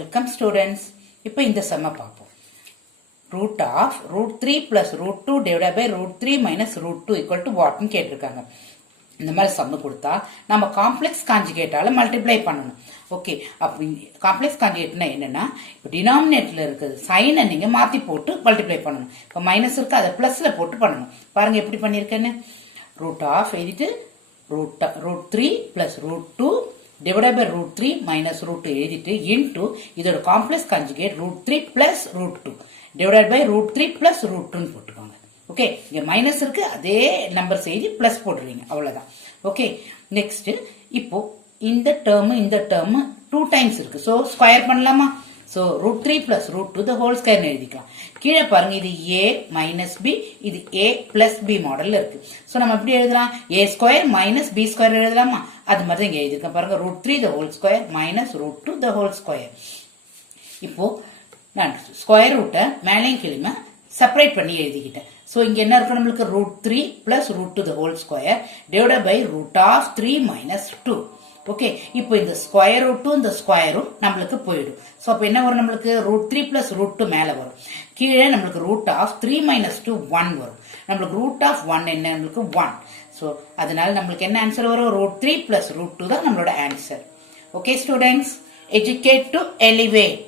Welcome students. இப்போ இந்த சம்ம பார்ப்போம். root of root 3 plus root 2 divided by root 3 minus root 2 equal to what ன்னு கேட்டிருக்காங்க. இந்த மாதிரி சம்ம கொடுத்தா நம்ம காம்ப்ளெக்ஸ் கான்ஜுகேட்டால மல்டிப்ளை பண்ணணும். ஓகே, அப்போ காம்ப்ளெக்ஸ் கான்ஜுகேட்னா என்னன்னா இப்போ டினாமினேட்டர்ல இருக்கிறது சைனை நீங்க மாத்தி போட்டு மல்டிப்ளை பண்ணணும். இப்போ மைனஸ் இருக்கு அதை பிளஸ்ல போட்டு பண்ணணும். பாருங்க எப்படி பண்ணிருக்கேன்னு. root of எழுதிட்டு root 3 plus root 2 divided by root 3 minus root 2 எழுதிட்டு into இதோட complex conjugate root 3 plus root 2 divided by root 3 plus root 2 போட்டுக்கோங்க. ஓகே, இங்க மைனஸ் இருக்கு அதே நம்பர் செய்து பிளஸ் போடுறீங்க, அவ்வளவுதான். ஓகே, நெக்ஸ்ட் இப்போ இந்த டேர்ம் 2 டைம்ஸ் இருக்கு. சோ ஸ்கொயர் பண்ணலாமா? So root 3 plus root 2 the whole square எழுதிக்கலாம். கீழே பாருங்க, இது a minus b, இது a plus b மாடல்ல இருக்கு. சோ நம்ம எப்படி எழுதலாம்? a square minus b square எழுதலாமா? அது மாதிரி இங்க எழுதிருக்கேன் பாருங்க, root 3 the whole square minus root 2 the whole square. இப்போ நான் ஸ்கொயர் ரூட்டை மேலையும் கீழுமே செப்பரேட் பண்ணி எழுதிக்கிட்டேன். சோ இங்க என்ன இருக்கு நம்மளுக்கு? root 3 plus root 2 the whole square divided by root of 3 minus 2. Okay, இப்போ இந்த ஸ்கொயர் ரூட்டும் இந்த ஸ்கொயரும் நம்மளுக்கு போயிடும். சோ அப்ப என்ன வரும் நம்மளுக்கு? root 3 plus root 2 மேல வரும். கீழே நம்மளுக்கு root of 3 minus 2 1 வரும். நம்மளுக்கு root of 1 என்ன? நம்மளுக்கு 1. சோ அதனால நம்மளுக்கு என்ன ஆன்சர் வரும்? root 3 plus root 2 தான் நம்மளோட answer. Okay students, educate to elevate.